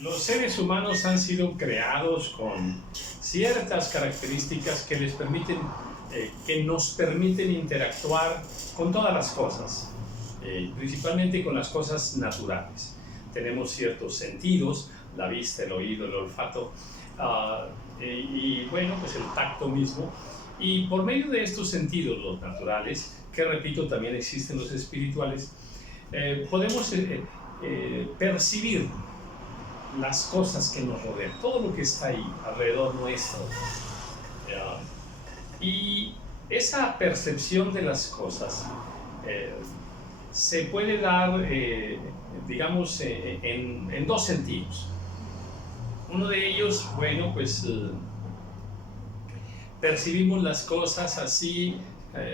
Los seres humanos han sido creados con ciertas características que les permiten, que nos permiten interactuar con todas las cosas, principalmente con las cosas naturales. Tenemos ciertos sentidos, la vista, el oído, el olfato, y bueno, pues el tacto mismo. Y por medio de estos sentidos, los naturales, que repito, también existen los espirituales, podemos percibir las cosas que nos rodean, todo lo que está ahí alrededor nuestro. Y esa percepción de las cosas se puede dar, digamos, en dos sentidos. Uno de ellos, bueno, pues percibimos las cosas así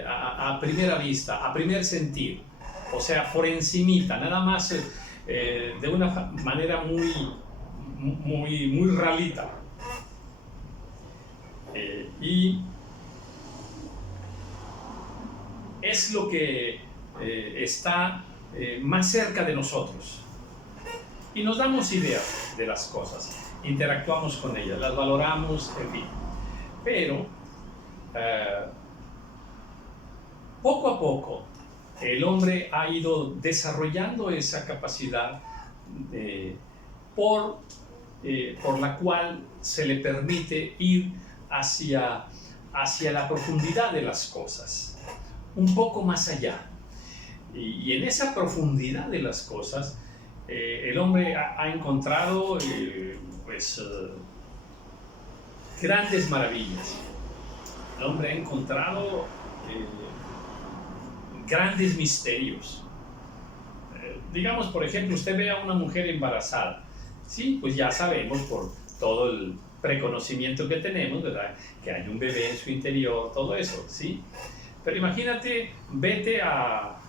a primera vista, a primer sentir, o sea, por encimita, nada más de una manera muy realita. Y es lo que está más cerca de nosotros. Y nos damos ideas de las cosas, interactuamos con ellas, las valoramos, en fin. Pero poco a poco el hombre ha ido desarrollando esa capacidad por la cual se le permite ir hacia la profundidad de las cosas, un poco más allá. Y en esa profundidad de las cosas, el hombre ha encontrado grandes maravillas. El hombre ha encontrado grandes misterios. Digamos, por ejemplo, usted ve a una mujer embarazada. Sí, pues ya sabemos por todo el preconocimiento que tenemos, ¿verdad?, que hay un bebé en su interior, todo eso, ¿sí? Pero imagínate, vete a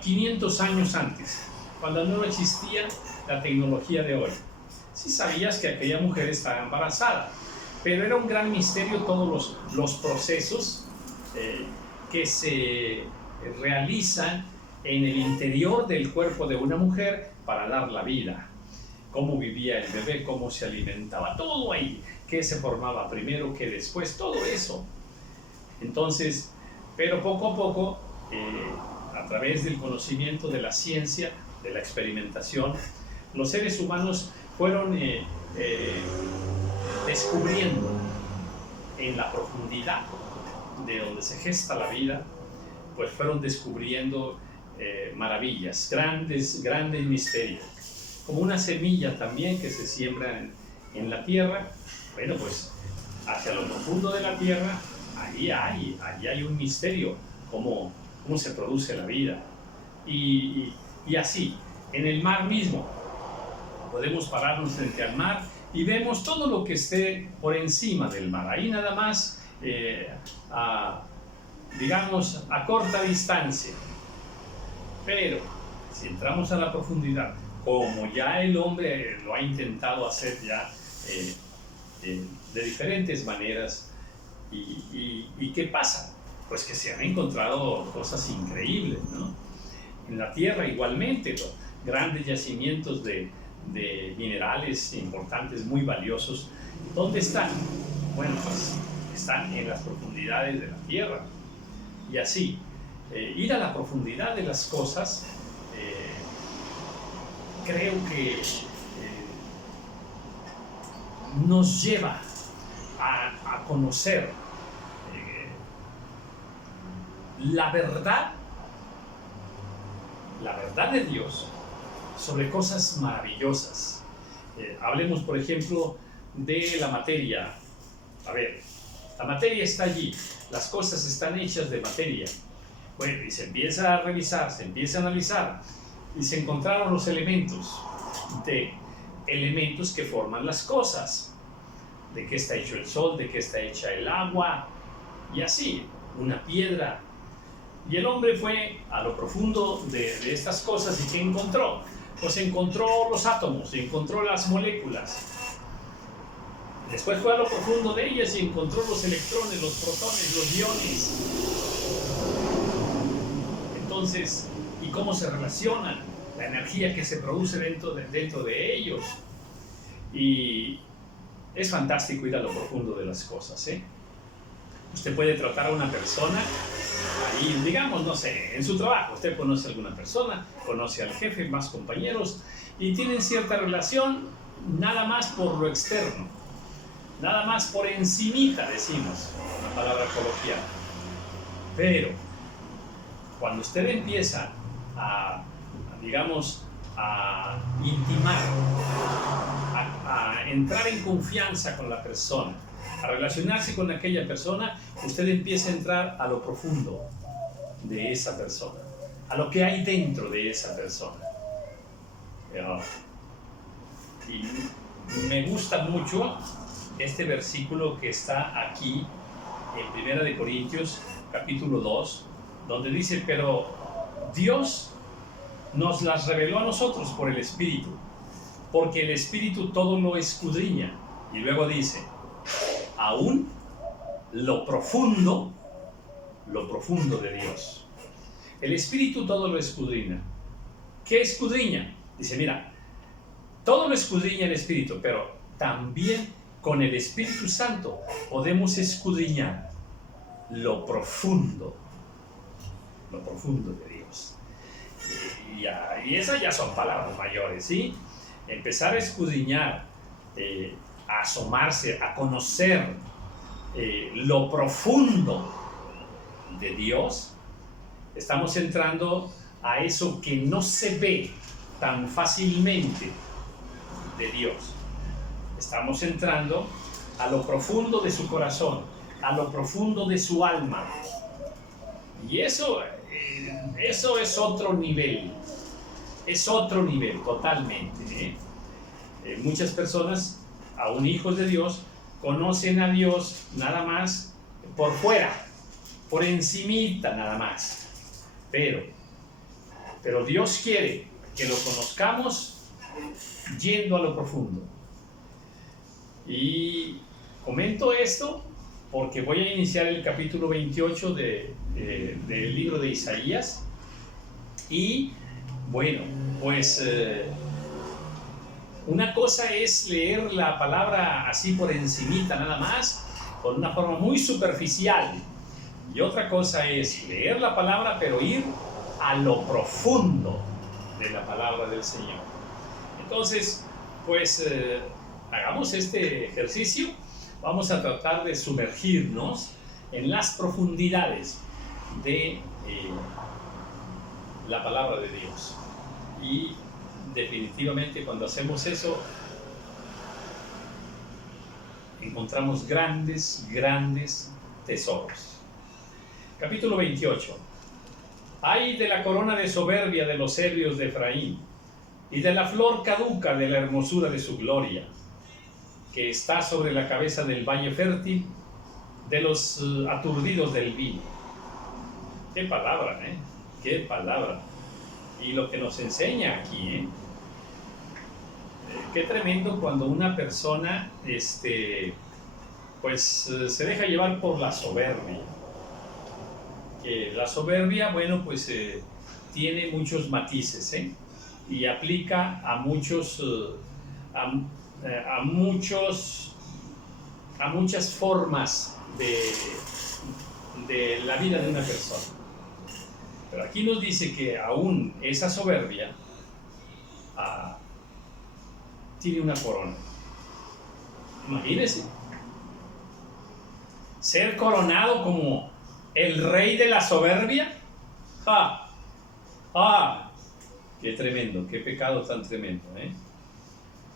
500 años antes, cuando no existía la tecnología de hoy. Sí sabías que aquella mujer estaba embarazada, pero era un gran misterio todos los procesos que se realizan en el interior del cuerpo de una mujer para dar la vida. Cómo vivía el bebé, cómo se alimentaba, todo ahí, qué se formaba primero, qué después, todo eso. Entonces, pero poco a poco, a través del conocimiento de la ciencia, de la experimentación, los seres humanos fueron descubriendo en la profundidad de donde se gesta la vida, pues fueron descubriendo maravillas, grandes misterios. Como una semilla también que se siembra en la tierra, bueno, pues hacia lo profundo de la tierra, allí hay un misterio, cómo se produce la vida. Y así, en el mar mismo, podemos pararnos frente al mar y vemos todo lo que esté por encima del mar. Ahí nada más, digamos, a corta distancia. Pero si entramos a la profundidad, como ya el hombre lo ha intentado hacer ya de diferentes maneras, ¿y qué pasa? Pues que se han encontrado cosas increíbles, ¿no? En la tierra igualmente, grandes yacimientos de minerales importantes, muy valiosos. ¿Dónde están? Bueno, pues están en las profundidades de la tierra. Y así, ir a la profundidad de las cosas, creo que nos lleva a conocer la verdad de Dios sobre cosas maravillosas. Hablemos, por ejemplo, de la materia. A ver, la materia está allí, las cosas están hechas de materia. Bueno, y se empieza a revisar, se empieza a analizar, y se encontraron los elementos que forman las cosas. De qué está hecho el sol, de qué está hecha el agua, y así, una piedra. Y el hombre fue a lo profundo de estas cosas, y ¿qué encontró? Pues encontró los átomos, encontró las moléculas. Después fue a lo profundo de ellas y encontró los electrones, los protones, los iones. Entonces, ¿y cómo se relacionan? La energía que se produce dentro de ellos. Y es fantástico ir a lo profundo de las cosas, ¿eh? Usted puede tratar a una persona, ahí, digamos, no sé, en su trabajo, usted conoce a alguna persona, conoce al jefe, más compañeros, y tienen cierta relación nada más por lo externo, nada más por encimita, decimos, una palabra coloquial. Pero cuando usted empieza digamos, a intimar, a entrar en confianza con la persona, a relacionarse con aquella persona, usted empieza a entrar a lo profundo de esa persona, a lo que hay dentro de esa persona. Y me gusta mucho este versículo que está aquí en 1 Corintios capítulo 2, donde dice: pero Dios nos las reveló a nosotros por el Espíritu, porque el Espíritu todo lo escudriña. Y luego dice: aún lo profundo de Dios. El Espíritu todo lo escudriña. ¿Qué escudriña? Dice, mira, todo lo escudriña el Espíritu, pero también con el Espíritu Santo podemos escudriñar lo profundo de Dios. Y esas ya son palabras mayores, ¿sí? Empezar a escudriñar, a asomarse, a conocer lo profundo de Dios. Estamos entrando a eso que no se ve tan fácilmente de Dios. Estamos entrando a lo profundo de su corazón, a lo profundo de su alma. Y eso es otro nivel. Es otro nivel totalmente, ¿eh? Muchas personas, aún hijos de Dios, conocen a Dios nada más por fuera, por encimita nada más. Pero Dios quiere que lo conozcamos yendo a lo profundo. Y comento esto porque voy a iniciar el capítulo 28 del libro de Isaías. Y bueno, pues una cosa es leer la palabra así por encimita nada más, con una forma muy superficial. Y otra cosa es leer la palabra, pero ir a lo profundo de la palabra del Señor. Entonces, pues hagamos este ejercicio. Vamos a tratar de sumergirnos en las profundidades de la palabra de Dios. Y definitivamente cuando hacemos eso, encontramos grandes tesoros. Capítulo 28. Ay de la corona de soberbia de los ebrios de Efraín, y de la flor caduca de la hermosura de su gloria, que está sobre la cabeza del valle fértil, de los aturdidos del vino. Qué palabra, ¿eh? Qué palabra. Y lo que nos enseña aquí, ¿eh? Qué tremendo cuando una persona pues se deja llevar por la soberbia. Que la soberbia, bueno, pues tiene muchos matices, ¿eh? Y aplica a muchas formas de la vida de una persona. Pero aquí nos dice que aún esa soberbia tiene una corona. Imagínense ser coronado como el rey de la soberbia. Qué tremendo, qué pecado tan tremendo, ¿eh?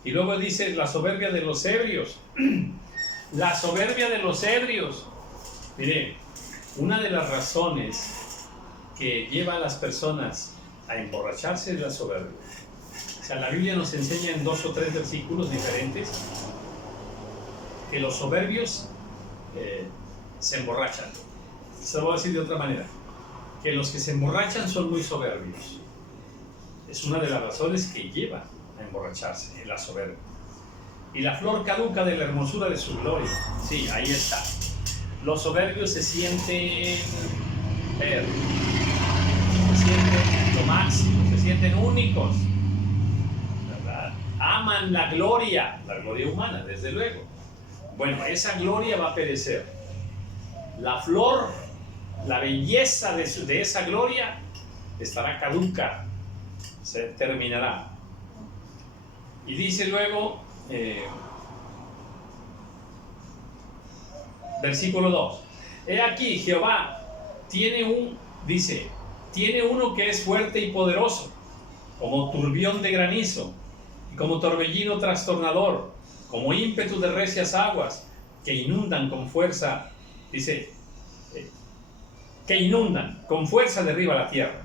Y luego dice la soberbia de los ebrios. La soberbia de los ebrios. Mire, una de las razones que lleva a las personas a emborracharse es la soberbia. O sea, la Biblia nos enseña en 2 o 3 versículos diferentes que los soberbios se emborrachan. Se lo voy a decir de otra manera, que los que se emborrachan son muy soberbios. Es una de las razones que lleva a emborracharse, la soberbia. Y la flor caduca de la hermosura de su gloria. Sí, ahí está. Los soberbios se sienten lo máximo, se sienten únicos, ¿verdad? Aman aman la gloria humana, desde luego. Bueno, esa gloria va a perecer. La flor, la belleza de esa gloria estará caduca, se terminará. Y dice luego, versículo 2, he aquí Jehová tiene uno que es fuerte y poderoso, como turbión de granizo, y como torbellino trastornador, como ímpetu de recias aguas, que inundan con fuerza, que inundan con fuerza derriba la tierra.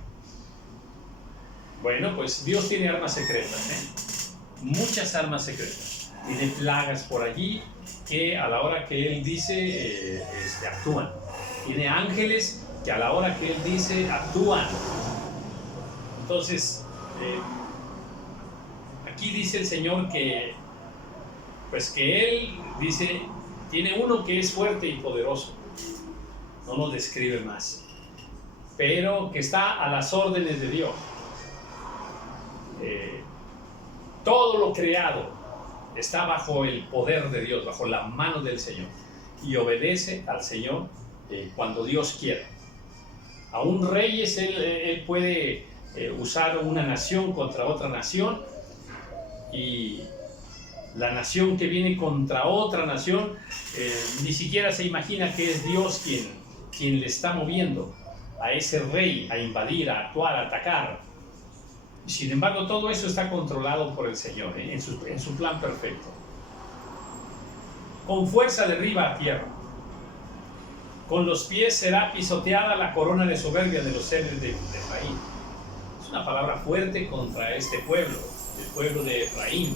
Bueno, pues Dios tiene armas secretas, muchas armas secretas. Tiene plagas por allí que a la hora que Él dice actúan. Tiene ángeles que a la hora que Él dice actúan. Entonces, aquí dice el Señor que Él dice, tiene uno que es fuerte y poderoso. No nos describe más, pero que está a las órdenes de Dios. Todo lo creado está bajo el poder de Dios, bajo la mano del Señor, y obedece al Señor cuando Dios quiera. Aún reyes, él puede usar una nación contra otra nación, y la nación que viene contra otra nación ni siquiera se imagina que es Dios quien le está moviendo a ese rey a invadir, a actuar, a atacar. Sin embargo, todo eso está controlado por el Señor, en su plan perfecto. Con fuerza derriba a tierra. Con los pies será pisoteada la corona de soberbia de los cedros de Efraín. Es una palabra fuerte contra este pueblo, el pueblo de Efraín.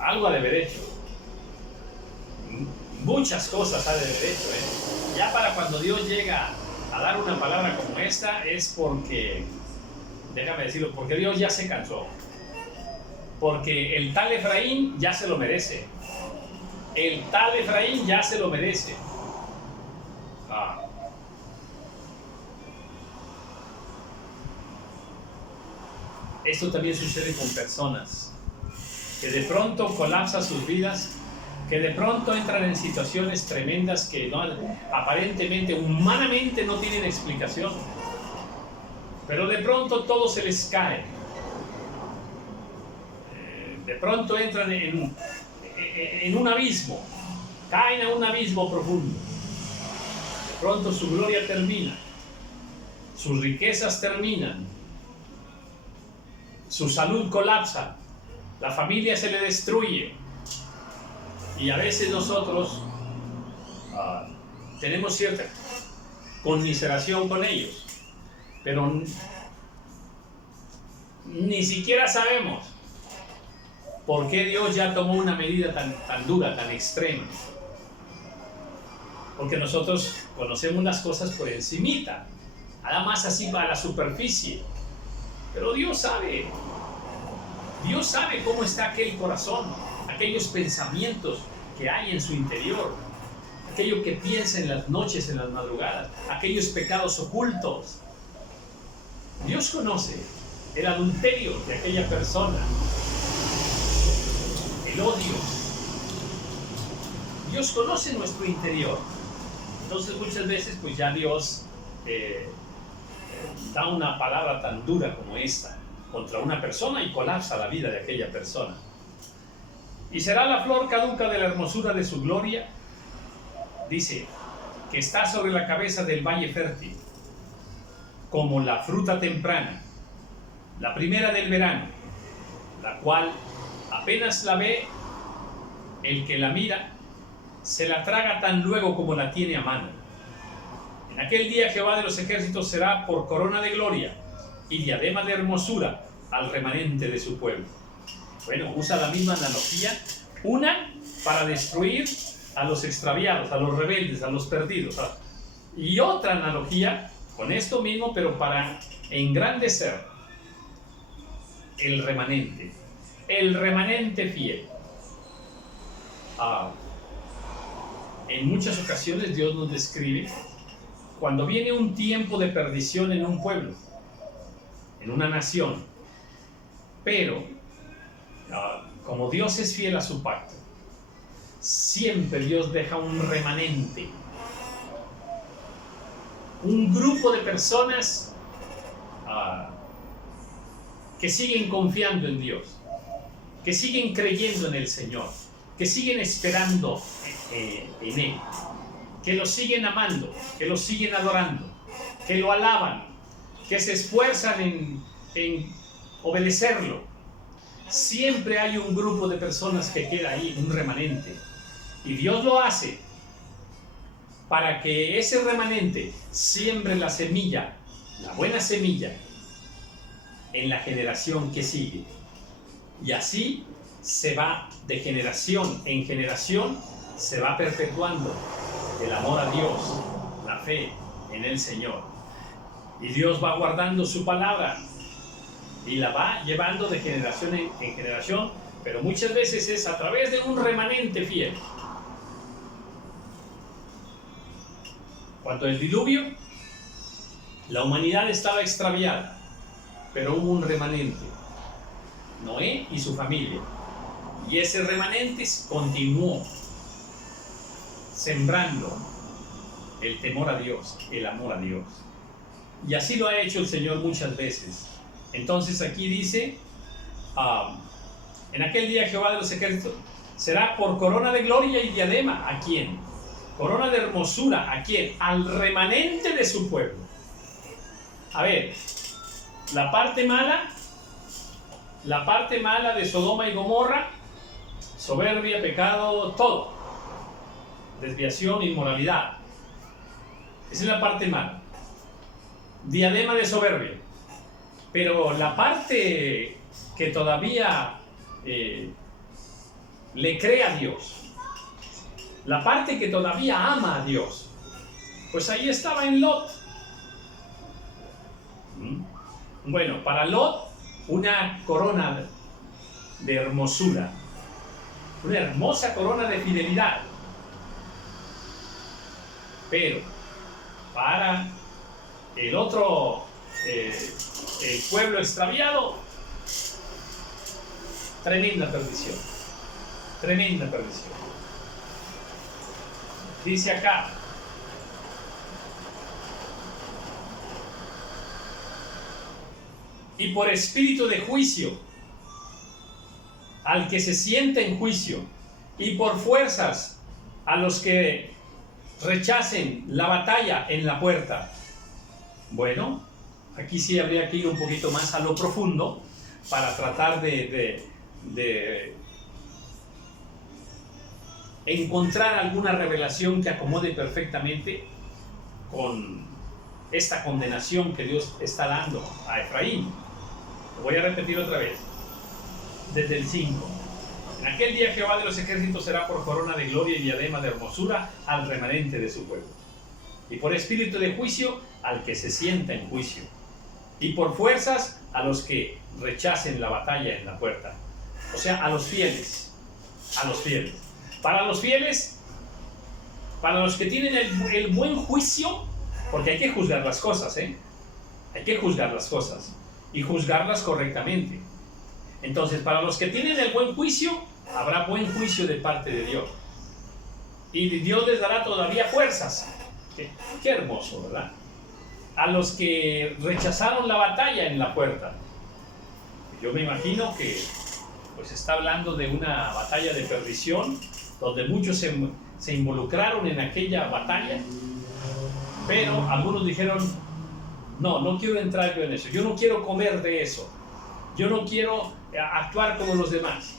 Algo ha de haber hecho. Muchas cosas ha de haber hecho. Ya para cuando Dios llega a dar una palabra como esta, es porque, déjame decirlo, porque Dios ya se cansó. Porque el tal Efraín ya se lo merece. El tal Efraín ya se lo merece. Esto también sucede con personas que de pronto colapsan sus vidas, que de pronto entran en situaciones tremendas que aparentemente, humanamente, no tienen explicación. Pero de pronto todo se les cae. De pronto entran en un abismo, caen a un abismo profundo. De pronto su gloria termina, sus riquezas terminan, su salud colapsa, la familia se le destruye. Y a veces nosotros tenemos cierta conmiseración con ellos, pero ni siquiera sabemos por qué Dios ya tomó una medida tan dura, tan extrema. Porque nosotros conocemos las cosas por encimita, nada más así para la superficie. Pero Dios sabe cómo está aquel corazón, aquellos pensamientos que hay en su interior, aquello que piensa en las noches, en las madrugadas, aquellos pecados ocultos. Dios conoce el adulterio de aquella persona, el odio. Dios conoce nuestro interior. Entonces muchas veces pues ya Dios da una palabra tan dura como esta contra una persona y colapsa la vida de aquella persona. Y será la flor caduca de la hermosura de su gloria, dice, que está sobre la cabeza del valle fértil, como la fruta temprana, la primera del verano, la cual apenas la ve, el que la mira se la traga tan luego como la tiene a mano. En aquel día Jehová de los ejércitos será por corona de gloria y diadema de hermosura al remanente de su pueblo. Bueno, usa la misma analogía, una para destruir a los extraviados, a los rebeldes, a los perdidos, y otra analogía con esto mismo, pero para engrandecer el remanente fiel. En muchas ocasiones Dios nos describe cuando viene un tiempo de perdición en un pueblo, en una nación, pero como Dios es fiel a su pacto, siempre Dios deja un remanente, un grupo de personas que siguen confiando en Dios, que siguen creyendo en el Señor, que siguen esperando en Él, que lo siguen amando, que lo siguen adorando, que lo alaban, que se esfuerzan en obedecerlo. Siempre hay un grupo de personas que queda ahí, un remanente. Y Dios lo hace para que ese remanente siembre la semilla, la buena semilla, en la generación que sigue. Y así se va de generación en generación, se va perpetuando el amor a Dios, la fe en el Señor. Y Dios va guardando su palabra y la va llevando de generación en generación, pero muchas veces es a través de un remanente fiel. Cuando el diluvio, la humanidad estaba extraviada, pero hubo un remanente, Noé y su familia, y ese remanente continuó sembrando el temor a Dios, el amor a Dios. Y así lo ha hecho el Señor muchas veces. Entonces aquí dice, en aquel día Jehová de los ejércitos será por corona de gloria y diadema. ¿A quién? Corona de hermosura. ¿A quién? Al remanente de su pueblo. A ver, la parte mala de Sodoma y Gomorra, soberbia, pecado, todo, desviación, inmoralidad. Esa es la parte mala. Diadema de soberbia. Pero la parte que todavía le cree a Dios, la parte que todavía ama a Dios, pues ahí estaba en Lot. Bueno, para Lot, una corona de hermosura, una hermosa corona de fidelidad. Pero para el otro, el pueblo extraviado, tremenda perdición, tremenda perdición. Dice acá, y por espíritu de juicio, al que se siente en juicio, y por fuerzas, a los que rechacen la batalla en la puerta. Bueno, aquí sí habría que ir un poquito más a lo profundo para tratar de encontrar alguna revelación que acomode perfectamente con esta condenación que Dios está dando a Efraín. Lo voy a repetir otra vez, desde el 5. En aquel día Jehová de los ejércitos será por corona de gloria y diadema de hermosura al remanente de su pueblo, y por espíritu de juicio al que se sienta en juicio, y por fuerzas a los que rechacen la batalla en la puerta. O sea, a los fieles, a los fieles. Para los fieles, para los que tienen el buen juicio, porque hay que juzgar las cosas, hay que juzgar las cosas y juzgarlas correctamente. Entonces, para los que tienen el buen juicio, habrá buen juicio de parte de Dios. Y Dios les dará todavía fuerzas. Qué hermoso, ¿verdad? A los que rechazaron la batalla en la puerta. Yo me imagino que pues está hablando de una batalla de perdición, donde muchos se involucraron en aquella batalla, pero algunos dijeron, no quiero entrar yo en eso, yo no quiero comer de eso, yo no quiero actuar como los demás,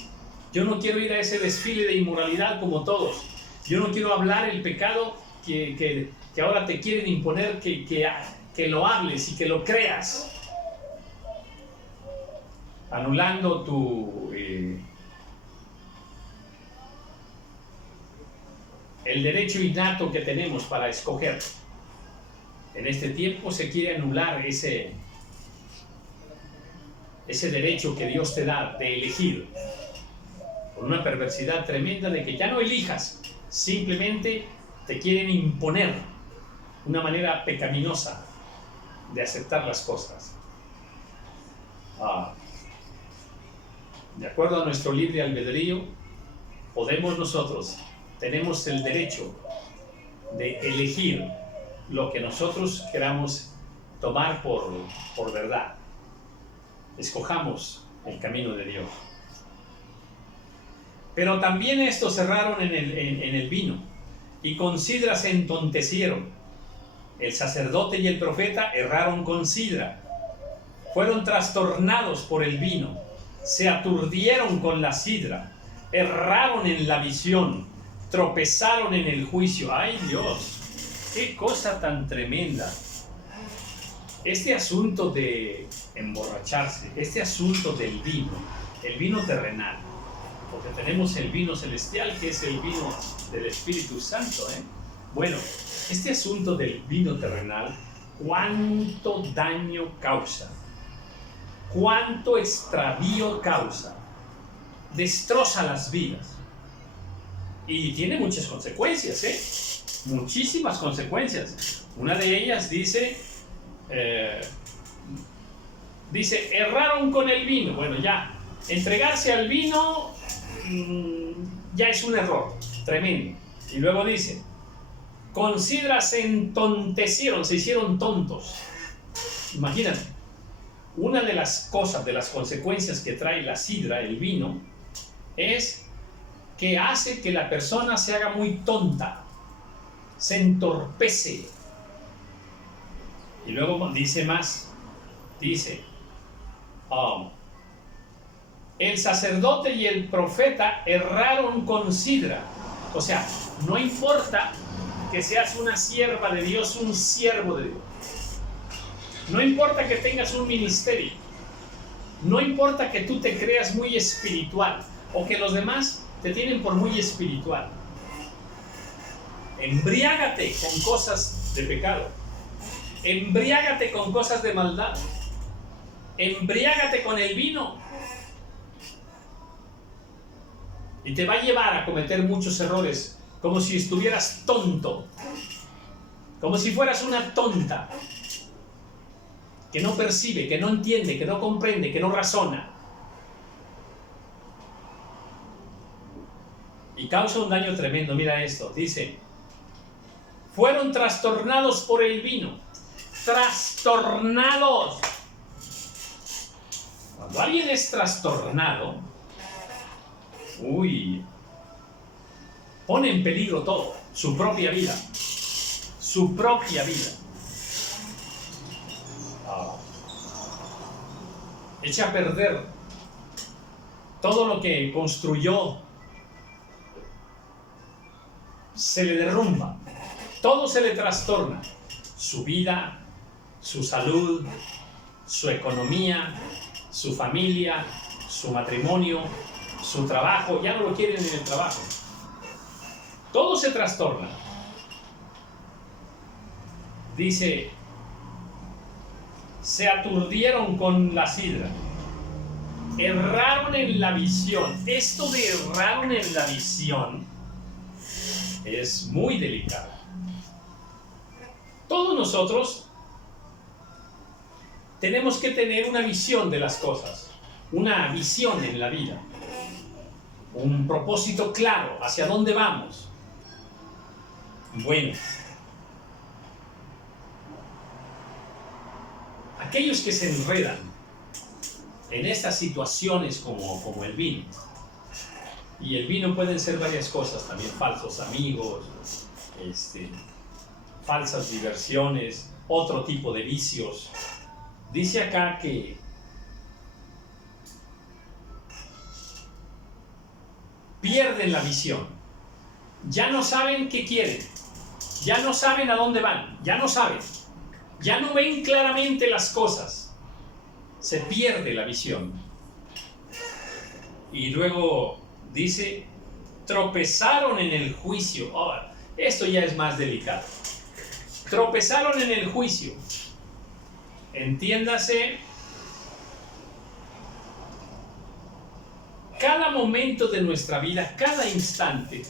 yo no quiero ir a ese desfile de inmoralidad como todos, yo no quiero hablar el pecado que ahora te quieren imponer que lo hables y que lo creas, anulando el derecho innato que tenemos para escoger. En este tiempo se quiere anular ese derecho que Dios te da de elegir, por una perversidad tremenda de que ya no elijas, simplemente te quieren imponer una manera pecaminosa de aceptar las cosas. de acuerdo a nuestro libre albedrío, tenemos el derecho de elegir lo que nosotros queramos tomar por verdad. Escojamos el camino de Dios. Pero también estos erraron en el vino, y con sidra se entontecieron. El sacerdote y el profeta erraron con sidra. Fueron trastornados por el vino, se aturdieron con la sidra, erraron en la visión, tropezaron en el juicio. ¡Ay, Dios! ¡Qué cosa tan tremenda! Este asunto de emborracharse, este asunto del vino, el vino terrenal, porque tenemos el vino celestial, que es el vino del Espíritu Santo, Bueno, este asunto del vino terrenal, ¿cuánto daño causa? ¿Cuánto extravío causa? Destroza las vidas. Y tiene muchas consecuencias, muchísimas consecuencias. Una de ellas dice, erraron con el vino. Bueno, ya, entregarse al vino ya es un error tremendo. Y luego dice, con sidra se entontecieron, se hicieron tontos. Imagínate, una de las cosas, de las consecuencias que trae la sidra, el vino, es que hace que la persona se haga muy tonta, se entorpece. Y luego dice más, dice, el sacerdote y el profeta erraron con sidra. O sea, no importa que seas una sierva de Dios, un siervo de Dios. No importa que tengas un ministerio. No importa que tú te creas muy espiritual o que los demás te tienen por muy espiritual. Embriágate con cosas de pecado. Embriágate con cosas de maldad. Embriágate con el vino. Y te va a llevar a cometer muchos errores, como si estuvieras tonto, como si fueras una tonta, que no percibe, que no entiende, que no comprende, que no razona. Y causa un daño tremendo. Mira esto, dice, fueron trastornados por el vino. Trastornados. Cuando alguien es trastornado, pone en peligro todo, su propia vida, echa a perder todo lo que construyó, se le derrumba, todo se le trastorna, su vida, su salud, su economía, su familia, su matrimonio, su trabajo. Ya no lo quieren en el trabajo, todo se trastorna. Dice, se aturdieron con la sidra, erraron en la visión. Esto de erraron en la visión es muy delicado. Todos nosotros tenemos que tener una visión de las cosas, una visión en la vida, un propósito claro hacia dónde vamos. Bueno, aquellos que se enredan en estas situaciones como el vino, y el vino pueden ser varias cosas también, falsos amigos, falsas diversiones, otro tipo de vicios. Dice acá que pierden la visión, ya no saben qué quieren, ya no saben a dónde van, ya no ven claramente las cosas, se pierde la visión. Y luego dice, tropezaron en el juicio. Ahora, esto ya es más delicado. Tropezaron en el juicio. Entiéndase, cada momento de nuestra vida, cada instante,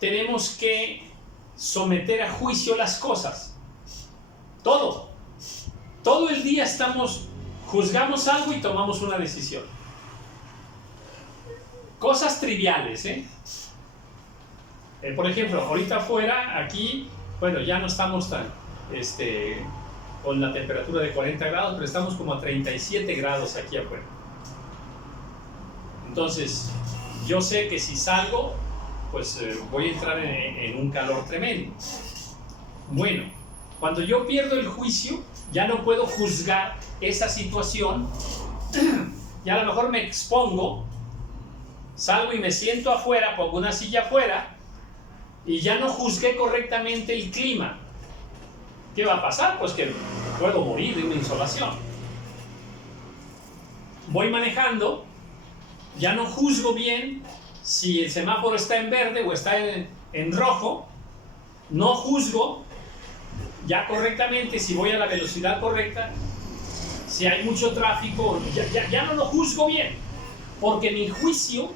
tenemos que someter a juicio las cosas. Todo el día juzgamos algo y tomamos una decisión. Cosas triviales, ¿eh? Por ejemplo, ahorita afuera, aquí, bueno, ya no estamos tan, con la temperatura de 40 grados, pero estamos como a 37 grados aquí afuera. Entonces, yo sé que si salgo, pues voy a entrar en un calor tremendo. Bueno, cuando yo pierdo el juicio, ya no puedo juzgar esa situación, y a lo mejor me expongo, salgo y me siento afuera, pongo una silla afuera, y ya no juzgué correctamente el clima. ¿Qué va a pasar? Pues que puedo morir de una insolación. Voy manejando, ya no juzgo bien si el semáforo está en verde o está en rojo, no juzgo ya correctamente si voy a la velocidad correcta, si hay mucho tráfico, ya no lo juzgo bien, porque mi juicio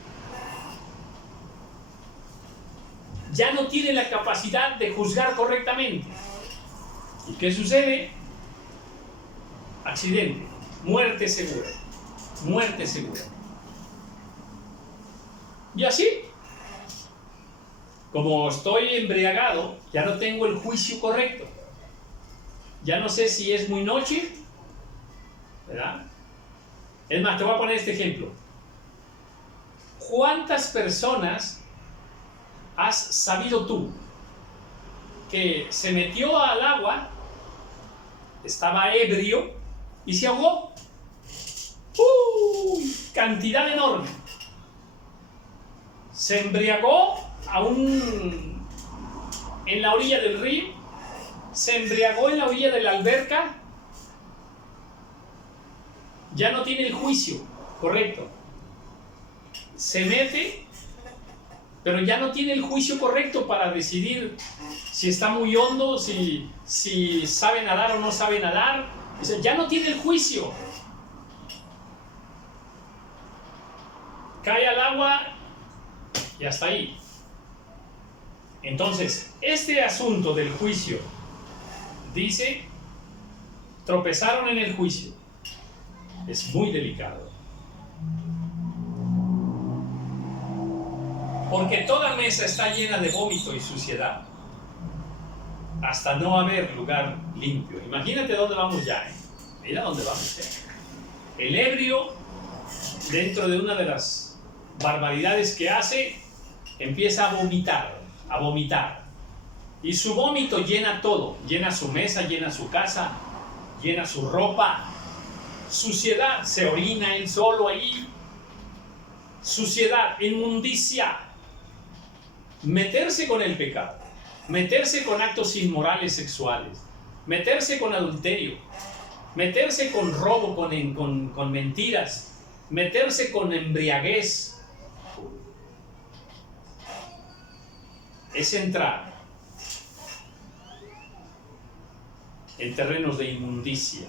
ya no tiene la capacidad de juzgar correctamente. ¿Y qué sucede? Accidente, muerte segura, muerte segura. Y así, como estoy embriagado, ya no tengo el juicio correcto. Ya no sé si es muy noche, ¿verdad? Es más, te voy a poner este ejemplo. ¿Cuántas personas has sabido tú que se metió al agua, estaba ebrio y se ahogó? Cantidad enorme. Se embriagó en la orilla del río, se embriagó en la orilla de la alberca, ya no tiene el juicio correcto. Se mete, pero ya no tiene el juicio correcto para decidir si está muy hondo, si sabe nadar o no sabe nadar. O sea, ya no tiene el juicio. Cae al agua y hasta ahí. Entonces, este asunto del juicio dice, tropezaron en el juicio. Es muy delicado. Porque toda mesa está llena de vómito y suciedad, hasta no haber lugar limpio. Imagínate dónde vamos ya, ¿eh? Mira dónde vamos, ¿eh? El ebrio, dentro de una de las barbaridades que hace, empieza a vomitar. Y su vómito llena todo, llena su mesa, llena su casa, llena su ropa. Suciedad, se orina él solo ahí. Suciedad, inmundicia. Meterse con el pecado, meterse con actos inmorales sexuales, meterse con adulterio, meterse con robo, con mentiras, meterse con embriaguez, es entrar en terrenos de inmundicia,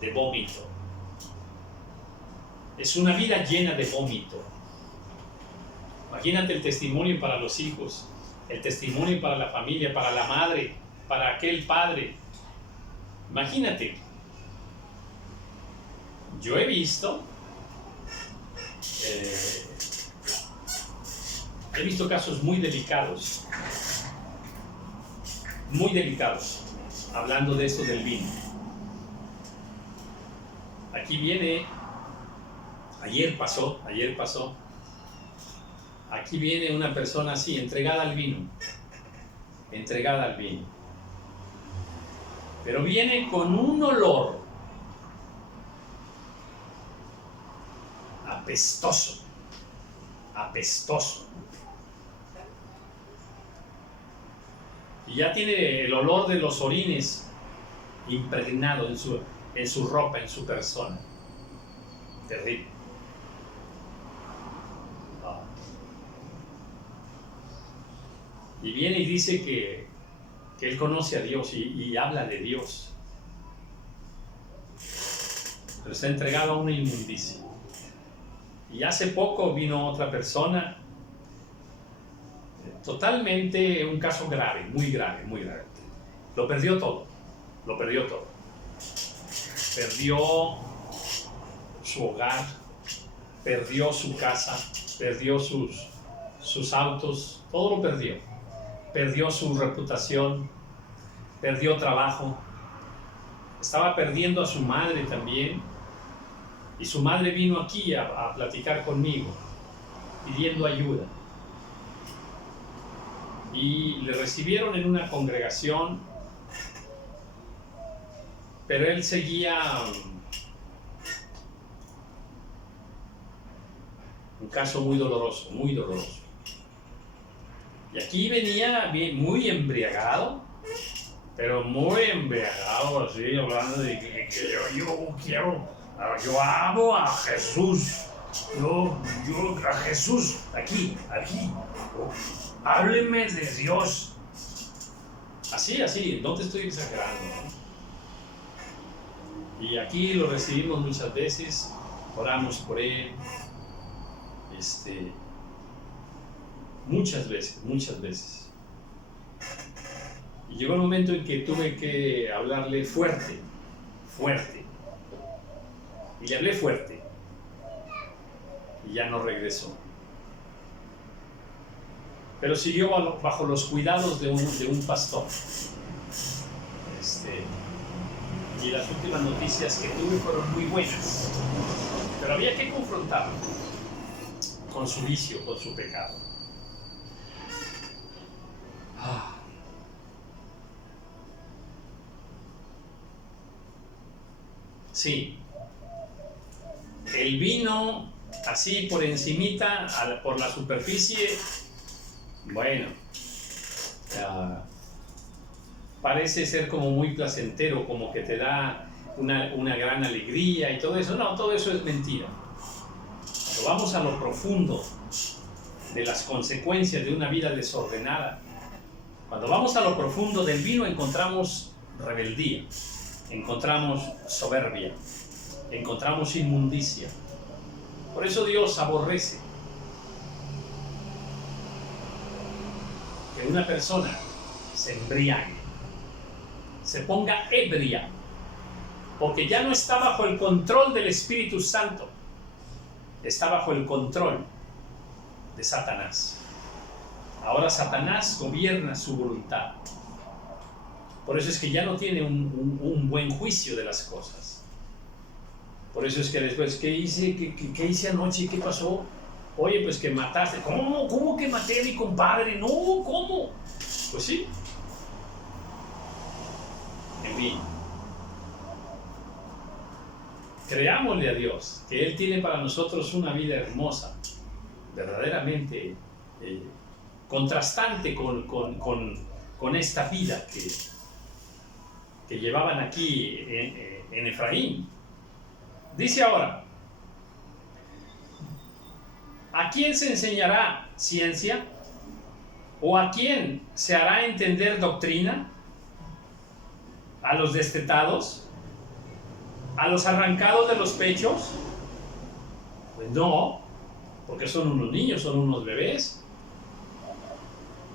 de vómito. Es una vida llena de vómito. Imagínate el testimonio para los hijos, el testimonio para la familia, para la madre, para aquel padre. Imagínate. Yo he visto casos muy delicados, hablando de esto del vino. Aquí viene, ayer pasó, aquí viene una persona así, entregada al vino, pero viene con un olor apestoso, y ya tiene el olor de los orines impregnado en su ropa, en su persona. Terrible. Y viene y dice que él conoce a Dios y habla de Dios, pero está entregado a una inmundicia. Y hace poco vino otra persona, totalmente un caso grave, muy grave. Lo perdió todo. Perdió su hogar, perdió su casa, perdió sus autos, todo lo perdió. Perdió su reputación, perdió trabajo, estaba perdiendo a su madre también. Y su madre vino aquí a platicar conmigo, pidiendo ayuda. Y le recibieron en una congregación, pero él seguía un caso muy doloroso, muy doloroso. Y aquí venía muy embriagado, pero muy embriagado, así, hablando de que yo quiero, yo amo a Jesús, yo a Jesús, aquí, hábleme de Dios. Así, no te estoy exagerando, ¿no? Y aquí lo recibimos muchas veces, oramos por él, muchas veces. Y llegó el momento en que tuve que hablarle fuerte. Y le hablé fuerte. Y ya no regresó. Pero siguió bajo los cuidados de un pastor. Y las últimas noticias que tuve fueron muy buenas. Pero había que confrontarlo con su vicio, con su pecado. Sí, el vino así por encimita, por la superficie, bueno, parece ser como muy placentero, como que te da una gran alegría y todo eso. No, todo eso es mentira. Cuando vamos a lo profundo de las consecuencias de una vida desordenada, cuando vamos a lo profundo del vino encontramos rebeldía, encontramos soberbia, encontramos inmundicia. Por eso Dios aborrece que una persona se embriague, se ponga ebria, porque ya no está bajo el control del Espíritu Santo, está bajo el control de Satanás. Ahora Satanás gobierna su voluntad. Por eso es que ya no tiene un buen juicio de las cosas. Por eso es que después, ¿qué hice anoche? ¿Qué pasó? Oye, pues que mataste. ¿Cómo que maté a mi compadre? No, ¿cómo? Pues sí. En fin. Creámosle a Dios que Él tiene para nosotros una vida hermosa, verdaderamente contrastante con esta vida que llevaban aquí en Efraín. Dice ahora, ¿a quién se enseñará ciencia? ¿O a quién se hará entender doctrina? ¿A los destetados? ¿A los arrancados de los pechos? Pues no, porque son unos niños, son unos bebés.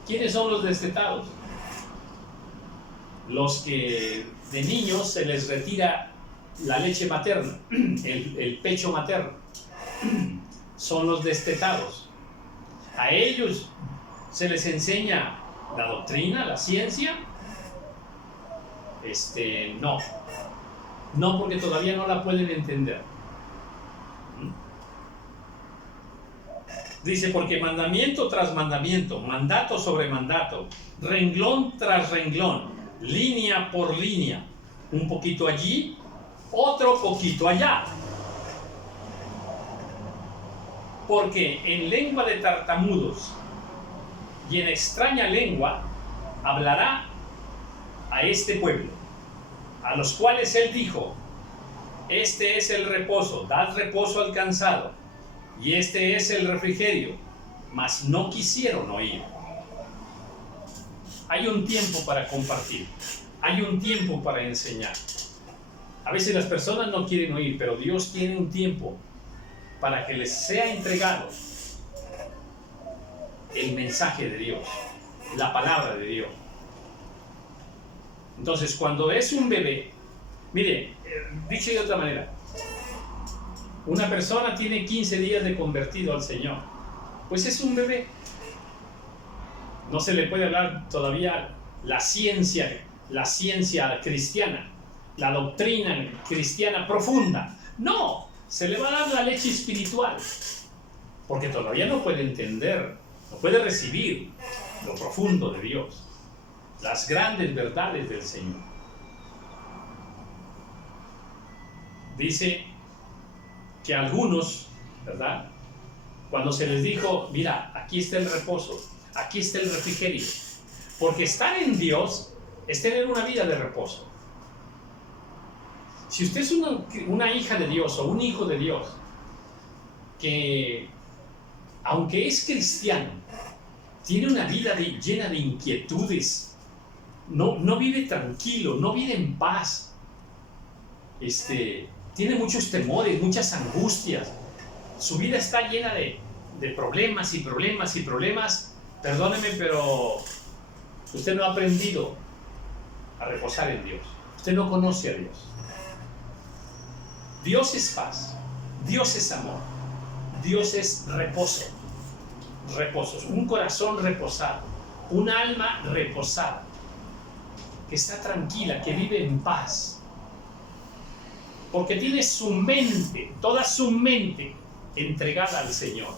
¿Quiénes son los destetados? Los que de niños se les retira la leche materna, el pecho materno. Son los destetados. A ellos se les enseña la doctrina, la ciencia. No, porque todavía no la pueden entender. Dice, porque mandamiento tras mandamiento, mandato sobre mandato, renglón tras renglón, línea por línea, un poquito allí, otro poquito allá. Porque en lengua de tartamudos y en extraña lengua hablará a este pueblo, a los cuales él dijo, este es el reposo, dad reposo al cansado, y este es el refrigerio, mas no quisieron oír. Hay un tiempo para compartir, hay un tiempo para enseñar. A veces las personas no quieren oír, pero Dios tiene un tiempo para que les sea entregado el mensaje de Dios, la palabra de Dios. Entonces, cuando es un bebé, mire, dicho de otra manera, Una persona tiene 15 días de convertido al Señor. Pues es un bebé. No se le puede hablar todavía la ciencia cristiana, la doctrina cristiana profunda. No, se le va a dar la leche espiritual, porque todavía no puede entender, no puede recibir lo profundo de Dios, las grandes verdades del Señor. Dice que algunos, ¿verdad?, cuando se les dijo, mira, aquí está el reposo, aquí está el refrigerio, porque estar en Dios es tener una vida de reposo. Si usted es una hija de Dios o un hijo de Dios, que aunque es cristiano, tiene una vida llena de inquietudes, no vive tranquilo, no vive en paz, tiene muchos temores, muchas angustias, su vida está llena de problemas y problemas y problemas, perdóneme, pero usted no ha aprendido a reposar en Dios, usted no conoce a Dios. Dios es paz, Dios es amor, Dios es reposo, un corazón reposado, un alma reposada, que está tranquila, que vive en paz, porque tiene su mente, toda su mente entregada al Señor.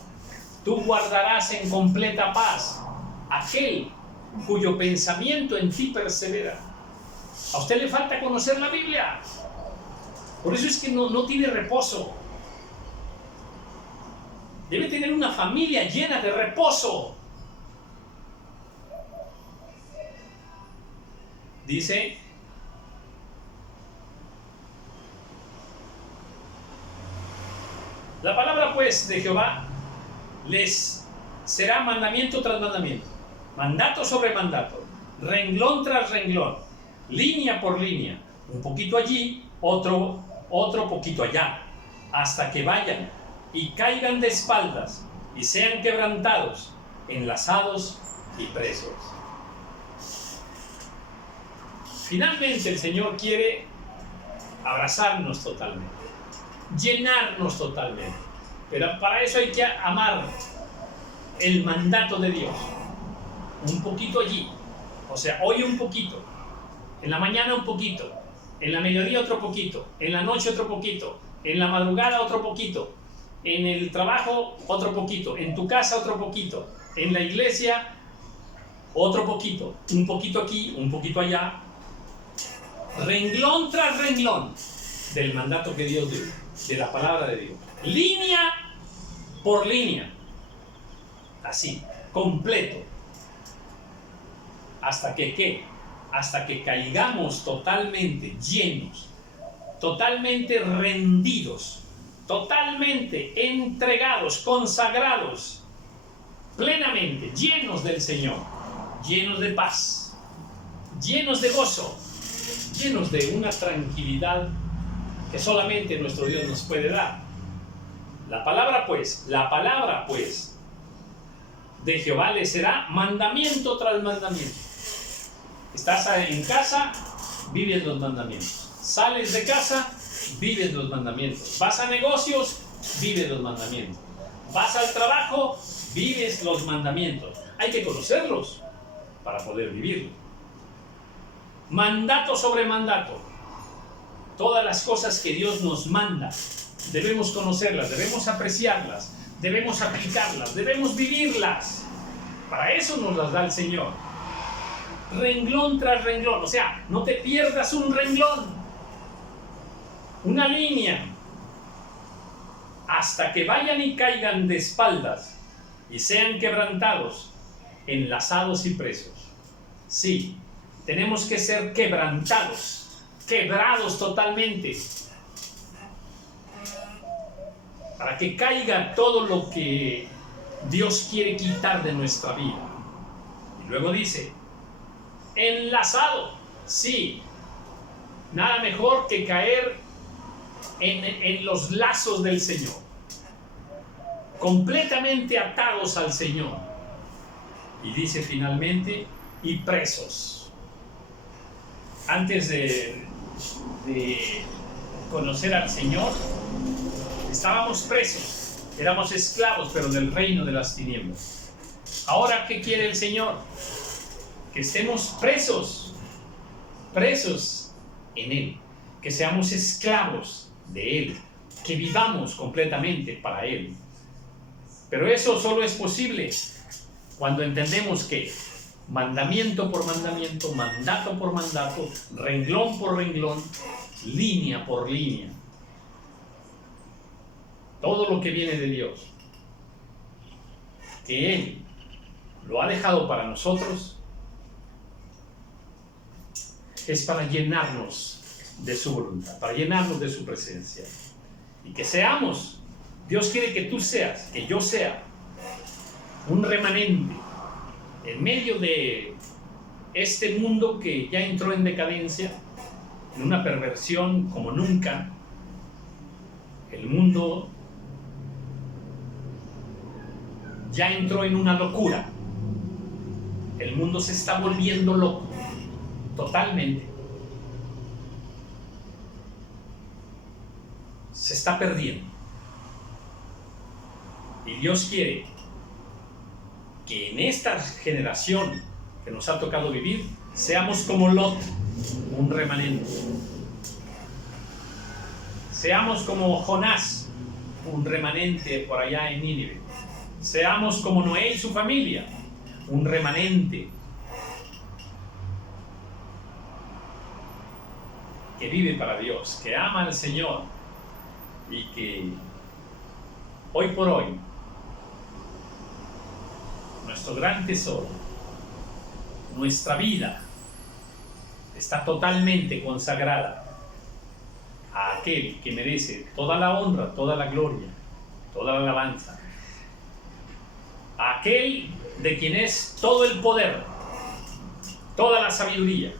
Tú guardarás en completa paz aquel cuyo pensamiento en ti persevera. A usted le falta conocer la Biblia, por eso es que no tiene reposo. Debe tener una familia llena de reposo. Dice, la palabra pues de Jehová les será mandamiento tras mandamiento, mandato sobre mandato, renglón tras renglón, línea por línea, un poquito allí, otro poquito allá, hasta que vayan y caigan de espaldas y sean quebrantados, enlazados y presos. Finalmente el Señor quiere abrazarnos totalmente, llenarnos totalmente, pero para eso hay que amar el mandato de Dios. Un poquito allí, o sea, hoy un poquito, en la mañana un poquito, en la mediodía otro poquito, en la noche otro poquito, en la madrugada otro poquito, en el trabajo otro poquito, en tu casa otro poquito, en la iglesia otro poquito, un poquito aquí, un poquito allá, renglón tras renglón del mandato que Dios dio, de la palabra de Dios, línea por línea, así, completo, hasta que ¿qué? Hasta que caigamos totalmente llenos, totalmente rendidos, totalmente entregados, consagrados, plenamente llenos del Señor, llenos de paz, llenos de gozo, llenos de una tranquilidad que solamente nuestro Dios nos puede dar. La palabra pues de Jehová le será mandamiento tras mandamiento. Estás en casa, vives los mandamientos. Sales de casa, vives los mandamientos. Vas a negocios, vives los mandamientos. Vas al trabajo, vives los mandamientos. Hay que conocerlos para poder vivirlos. Mandato sobre mandato. Todas las cosas que Dios nos manda, debemos conocerlas, debemos apreciarlas, debemos aplicarlas, debemos vivirlas. Para eso nos las da el Señor. Renglón tras renglón, o sea, no te pierdas un renglón, una línea, hasta que vayan y caigan de espaldas y sean quebrantados, enlazados y presos. Sí, tenemos que ser quebrantados, quebrados totalmente, para que caiga todo lo que Dios quiere quitar de nuestra vida. Y luego dice, enlazado, sí, nada mejor que caer en los lazos del Señor, completamente atados al Señor. Y dice finalmente, y presos. Antes de conocer al Señor, Estábamos presos, éramos esclavos, pero del reino de las tinieblas. Ahora, ¿qué quiere el Señor? Que estemos presos en Él, que seamos esclavos de Él, que vivamos completamente para Él. Pero eso solo es posible cuando entendemos que mandamiento por mandamiento, mandato por mandato, renglón por renglón, línea por línea, todo lo que viene de Dios, que Él lo ha dejado para nosotros, es para llenarnos de su voluntad, para llenarnos de su presencia. Y que seamos, Dios quiere que tú seas, que yo sea, un remanente en medio de este mundo que ya entró en decadencia, en una perversión como nunca. El mundo ya entró en una locura. El mundo se está volviendo loco, totalmente. Se está perdiendo. Y Dios quiere que en esta generación que nos ha tocado vivir, seamos como Lot, un remanente. Seamos como Jonás, un remanente por allá en Nínive. Seamos como Noé y su familia, un remanente que vive para Dios, que ama al Señor y que hoy por hoy nuestro gran tesoro, nuestra vida, está totalmente consagrada a aquel que merece toda la honra, toda la gloria, toda la alabanza, a aquel de quien es todo el poder, toda la sabiduría,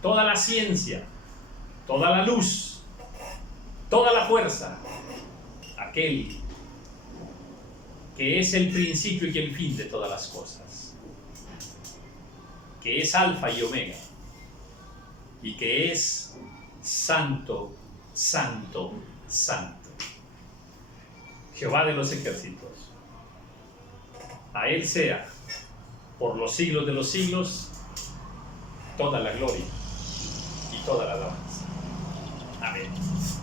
toda la ciencia, toda la luz, toda la fuerza, aquel que es el principio y el fin de todas las cosas, que es Alfa y Omega, y que es Santo, Santo, Santo, Jehová de los ejércitos. A Él sea, por los siglos de los siglos, toda la gloria y toda la alabanza. Amén.